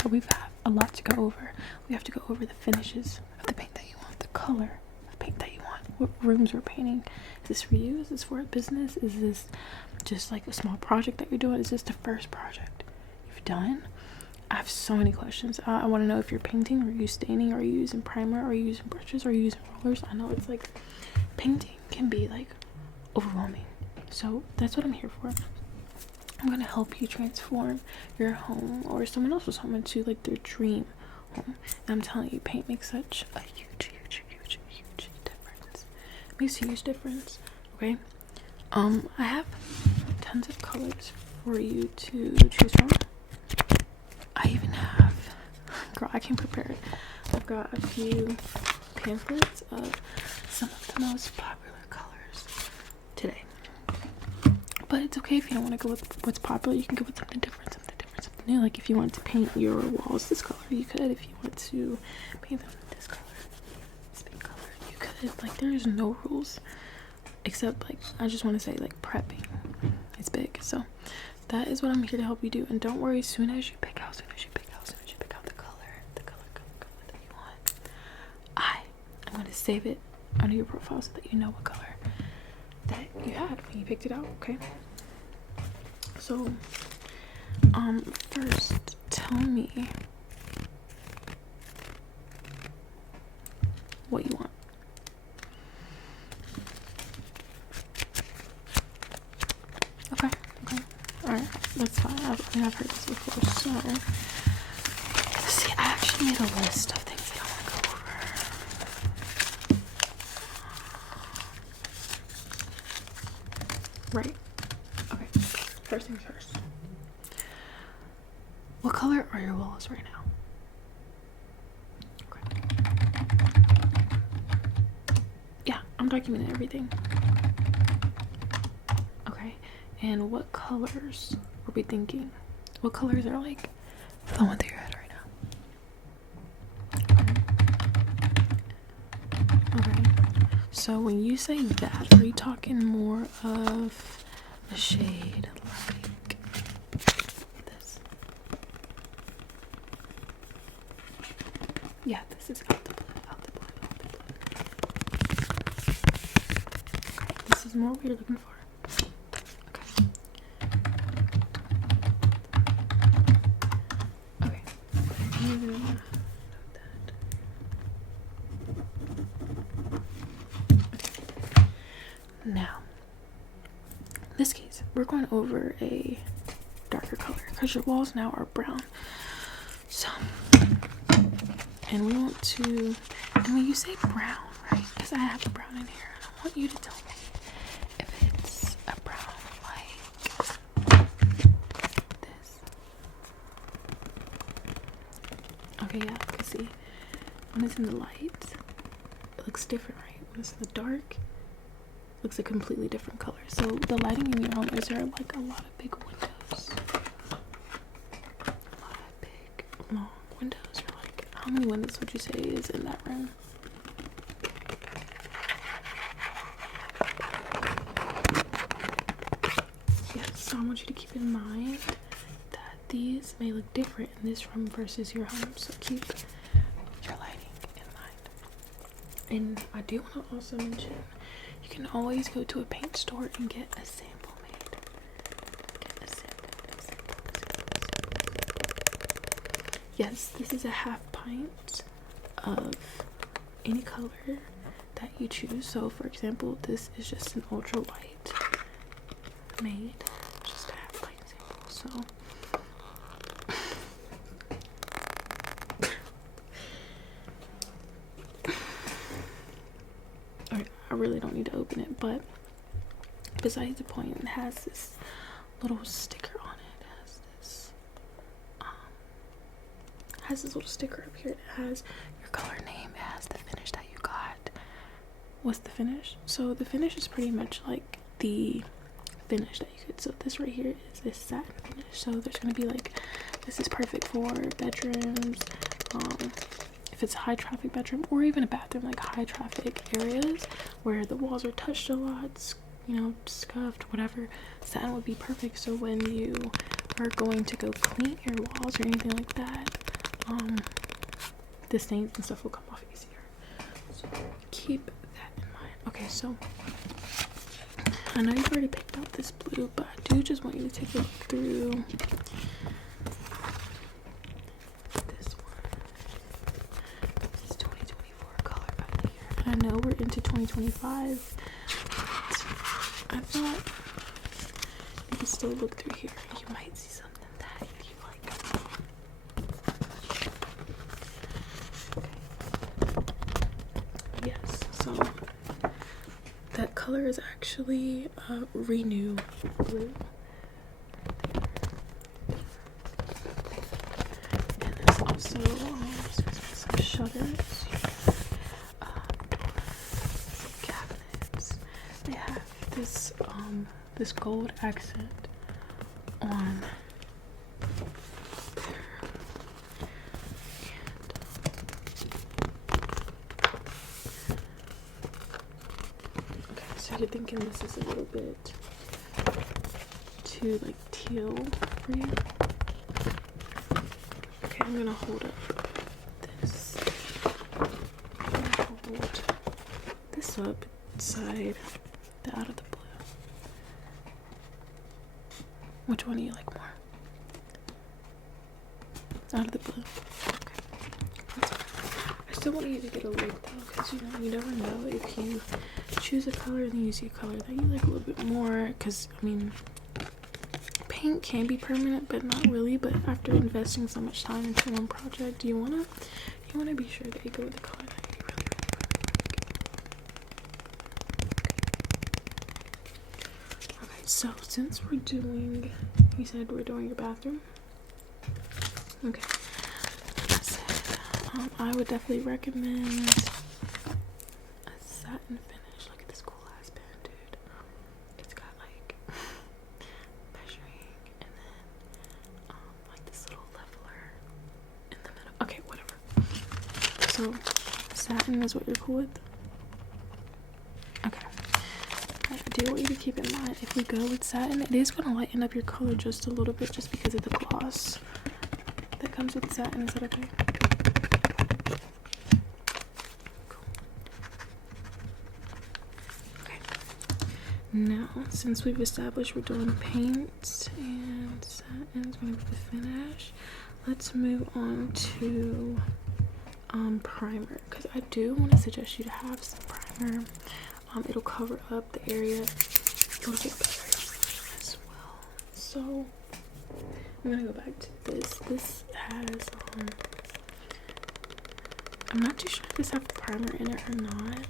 So we've had a lot to go over. We have to go over the finishes of the paint that you want, the color of paint that you want, what rooms we're painting. Is this for you? Is this for a business? Is this just like a small project that you're doing? Is this the first project you've done? I have so many questions. I want to know if you're painting, are you staining, are you using primer, are you using brushes, are you using rollers? I know it's like painting can be like overwhelming. So that's what I'm here for. I'm going to help you transform your home or someone else's home into like their dream home. And I'm telling you, paint makes such a huge difference. It makes a huge difference. Okay. I have tons of colors for you to choose from. I even have, girl, I came prepared. I've got a few pamphlets of some of the most popular colors today. But it's okay if you don't want to go with what's popular. You can go with something different, something new. Like if you want to paint your walls this color, you could. If you want to paint them this color, this pink color, you could. Like there's no rules. Except like, I just want to say like prepping. It's big. So that is what I'm here to help you do. And don't worry, as soon as you pick out the color that you want, I'm going to save it under your profile so that you know what color that you had when you picked it out, okay? So, first, tell me what you want. Okay, alright, that's fine. I've heard this before, so see, I actually made a list of things that I want to go over. Right. Okay. First things first. What color are your walls right now? Okay. Yeah, I'm documenting everything. Okay. And what colors were we thinking? What colors are like flowing through your head right now? Okay. So when you say that, are you talking more of a shade like this? Yeah, this is out the blue. Okay, this is more what you're looking for. Okay. Now, in this case, we're going over a darker color because your walls now are brown. So, and we want to, and when you say brown, right, because I have a brown in here, and I want you to tell me if it's a brown like this. Okay, yeah, because see, when it's in the light, it looks different, right? When it's in the dark, looks a completely different color. So the lighting in your home, is there like a lot of big windows? A lot of big long windows, or like how many windows would you say is in that room? Yes, so I want you to keep in mind that these may look different in this room versus your home. So keep your lighting in mind. And I do want to also mention, you can always go to a paint store and get a sample made. Get a sample. Yes, this is a half pint of any color that you choose. So for example, this is just an ultra white made, just a half pint sample. So I really don't need to open it, but besides the point, it has this little sticker on it. It has this little sticker up here. It has your color name. It has the finish that you got. What's the finish? So the finish is pretty much like the finish that you could. So this right here is a satin finish. So there's gonna be like, this is perfect for bedrooms. If it's a high traffic bedroom or even a bathroom, like high traffic areas where the walls are touched a lot, you know, scuffed, whatever, satin would be perfect. So when you are going to go clean your walls or anything like that, the stains and stuff will come off easier. So keep that in mind. Okay, so I know you've already picked out this blue, but I do just want you to take a look through this one. This is 2024 color right here. I know we're into 2025, but I thought you can still look through here. You might see something that you like. Yes, so that color is actually Renew Blue. And there's also some shutters, cabinets. They have this this gold accent on there. So you're thinking this is a little bit too like teal for you? Okay, I'm gonna hold up this. I'm gonna hold this up inside the out of the blue. Which one do you like more? Out of the blue. Okay. I still want you to get a look though, because you never know if you choose a color and then you see a color that you like a little bit more, because I mean paint can be permanent but not really, but after investing so much time into one project you wanna be sure that you go with the color that you really like. Okay, so since we're doing, you said we're doing your bathroom, okay, like I said, I would definitely recommend a satin finish. Look at this cool ass pen, dude. It's got like measuring and then like this little leveler in the middle. Okay, whatever. So satin is what you're cool with? Okay. I do want you to keep in mind, if we go with satin, it is going to lighten up your color just a little bit just because of the gloss that comes with satin. Is that okay? Now, since we've established we're doing paint and satin is going to be the finish, let's move on to primer, because I do want to suggest you to have some primer. It'll cover up the area a little bit better as well. So I'm going to go back to this. This has, I'm not too sure if this has primer in it or not.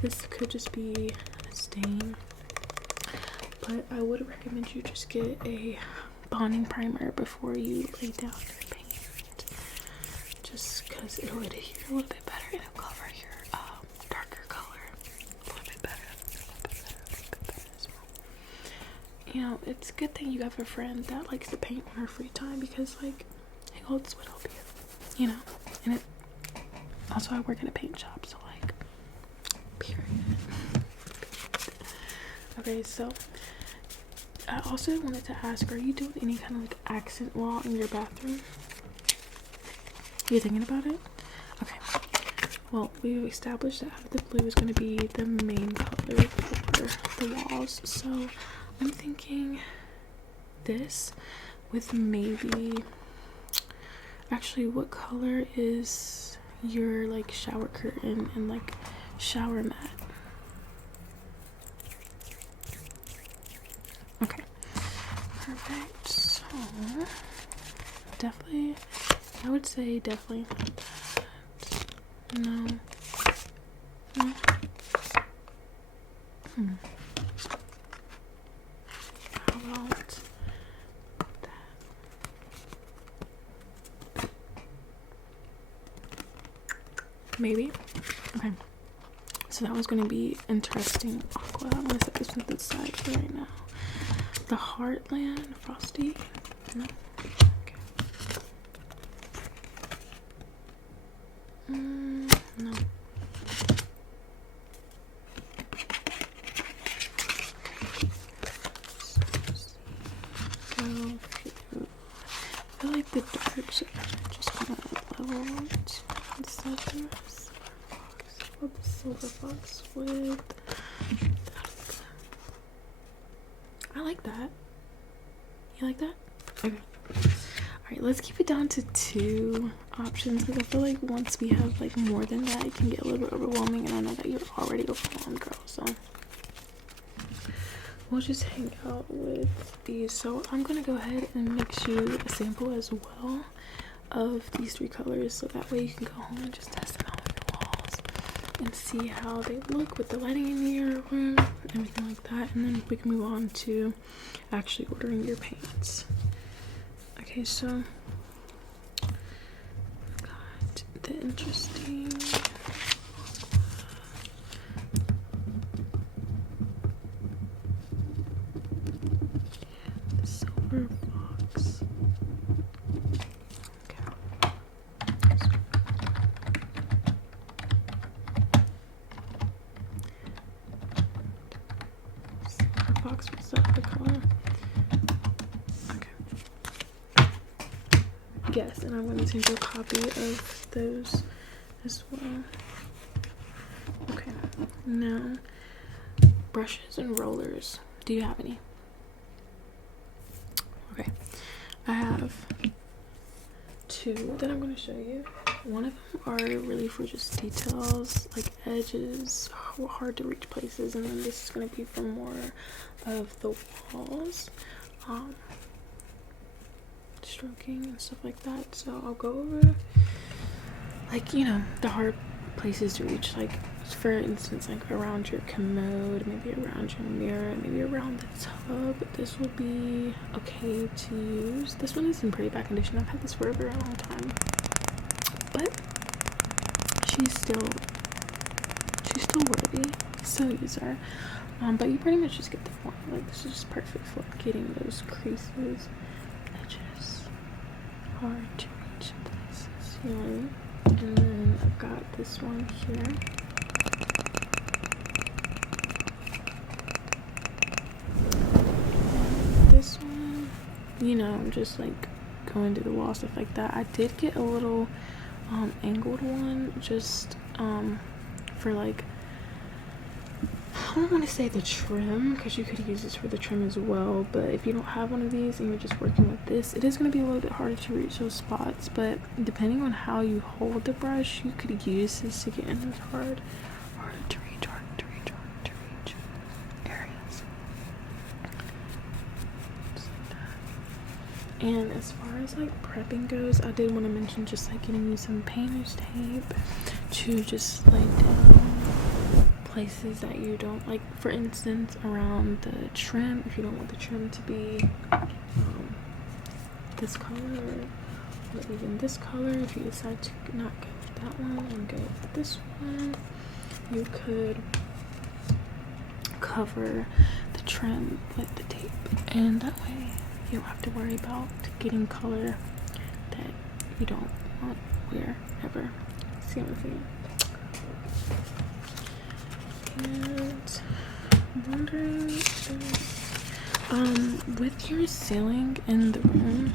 This could just be a stain. But I would recommend you just get a bonding primer before you lay down your paint. Just because it'll adhere a little bit better and it'll cover your darker color a little bit better. As well. You know, it's a good thing you have a friend that likes to paint on her free time, because like, hey, oh, this would help you. You know, and it also I work in a paint shop, so like, period. Okay, so I also wanted to ask, are you doing any kind of like accent wall in your bathroom? You're thinking about it? Okay. Well, we've established that out of the blue is going to be the main color for the walls. So I'm thinking this with maybe, actually, what color is your like shower curtain and like shower mat? Okay, perfect. So definitely, I would say definitely not that. No. How about that? Maybe. Okay. So that was going to be interesting aqua. I'm going to set this one to the side for right now. The Heartland Frosty? No? Okay. No. So, I feel like the darks are just kind of silver fox with. I like that. You like that? Okay. Alright, let's keep it down to 2 options because I feel like once we have like more than that, it can get a little bit overwhelming, and I know that you're already overwhelmed, girl. So we'll just hang out with these. So I'm gonna go ahead and mix you a sample as well of these 3 colors, so that way you can go home and just test them out on your walls and see how they look with the lighting in your room, everything like that, and then we can move on to actually ordering your paints. Okay, so I've got the interesting silver fox. Box was that the color? Okay. Yes, and I'm going to send you a copy of those as well. Okay. Now, brushes and rollers. Do you have any? Okay. I have 2 that I'm going to show you. One of them are really for just details, like edges, hard to reach places, and then this is going to be for more of the walls, stroking and stuff like that. So I'll go over, like, you know, the hard places to reach, like for instance, like around your commode, maybe around your mirror, maybe around the tub. This will be okay to use. This one is in pretty bad condition. I've had this for a very long time, but she's still worthy. Still use her. But you pretty much just get the point. Like, this is just perfect for getting those creases, edges, hard to reach places, you know. And then I've got this one here. And this one, you know, just like going to the wall, stuff like that. I did get a little angled one, just for like, I don't want to say the trim, because you could use this for the trim as well, but if you don't have one of these and you're just working with this, it is going to be a little bit harder to reach those spots. But depending on how you hold the brush, you could use this to get in those harder to reach areas. Just like that. And as far as like prepping goes, I did want to mention just like getting you some painter's tape to just lay down places that you don't like. For instance, around the trim, if you don't want the trim to be this color, or even this color, if you decide to not go with that one and go with this one, you could cover the trim with the tape, and that way you don't have to worry about getting color that you don't want wherever. See what I'm saying? And I'm wondering if, with your ceiling in the room,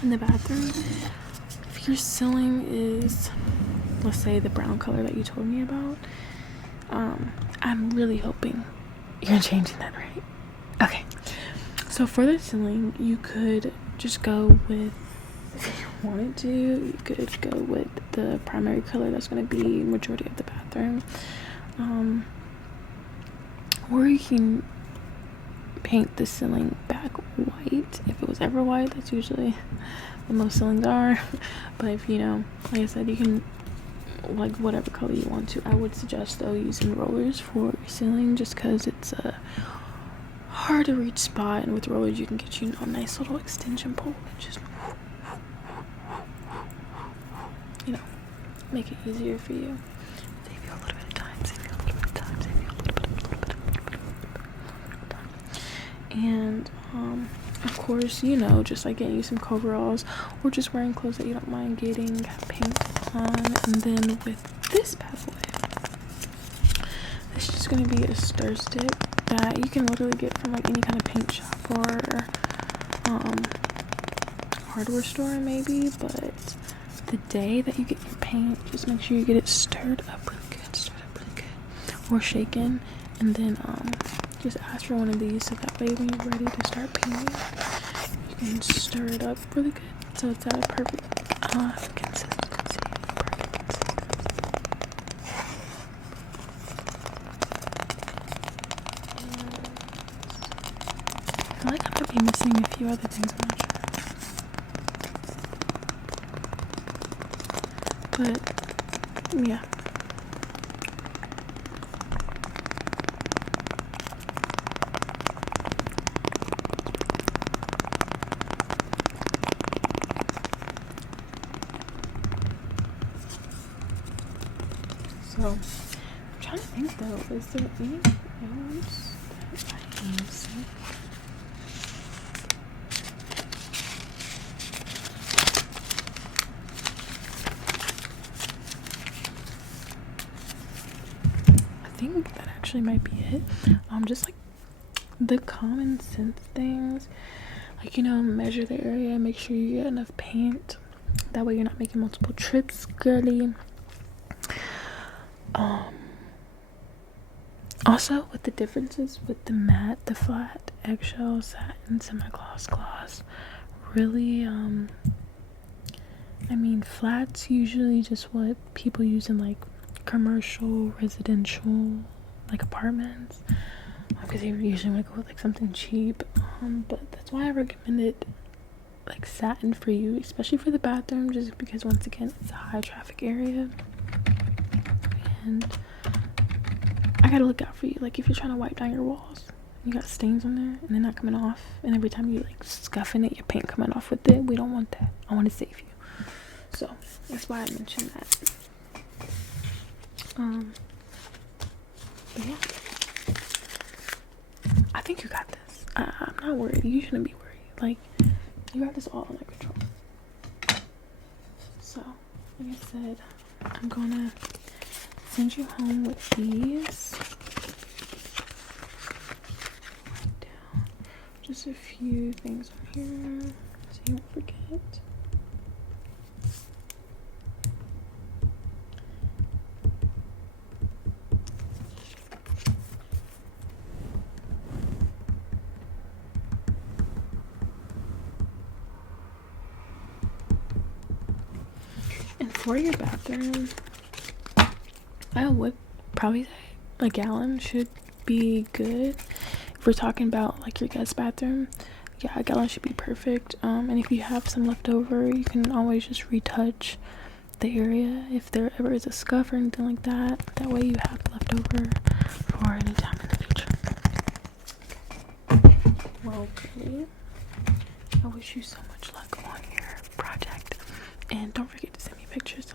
in the bathroom, if your ceiling is, let's say, the brown color that you told me about, I'm really hoping you're changing that, right? Okay, so for the ceiling, you could just go with, if you wanted to, you could go with the primary color that's going to be majority of the bathroom. Or you can paint the ceiling back white. If it was ever white, that's usually what most ceilings are. But if, you know, like I said, you can like whatever color you want to. I would suggest though using rollers for your ceiling, just because it's a hard to reach spot, and with rollers you can get, you know, a nice little extension pole and just, you know, make it easier for you. Save you a little bit of time, and of course, you know, just like getting you some coveralls, or just wearing clothes that you don't mind getting paint on. And then with this bad boy, this is just going to be a stir stick that you can literally get from like any kind of paint shop or hardware store maybe. But the day that you get your paint, just make sure you get it stirred up really good, or shaken, and then just ask for one of these so that way when you're ready to start painting, you can stir it up really good so it's at a perfect consistency. I feel like I might be missing a few other things, I'm not sure. But yeah. So I'm trying to think though, is there anything else that I am missing? I think that actually might be it. Just like the common sense things, like, you know, measure the area, make sure you get enough paint, that way you're not making multiple trips, girly. Also with the differences with the matte, the flat, eggshell, satin, semi-gloss, gloss, really I mean, flats usually just what people use in like commercial, residential, like apartments, because they usually want to go with like something cheap. But that's why I recommended like satin for you, especially for the bathroom, just because once again it's a high traffic area, and I gotta look out for you. Like if you're trying to wipe down your walls, you got stains on there and they're not coming off, and every time you like scuffing it, your paint coming off with it. We don't want that. I want to save you. So that's why I mentioned that. But yeah, I think you got this. I'm not worried. You shouldn't be worried. Like, you got this all under control. So, like I said, I'm gonna send you home with these. Write down just a few things on here so you won't forget. And for your bathroom, I would probably say a gallon should be good. If we're talking about like your guest bathroom, yeah, a gallon should be perfect. And if you have some left over, you can always just retouch the area if there ever is a scuff or anything like that. That way you have left over for any time in the future. Well, Kelly, I wish you so much luck on your project, and don't forget to send me pictures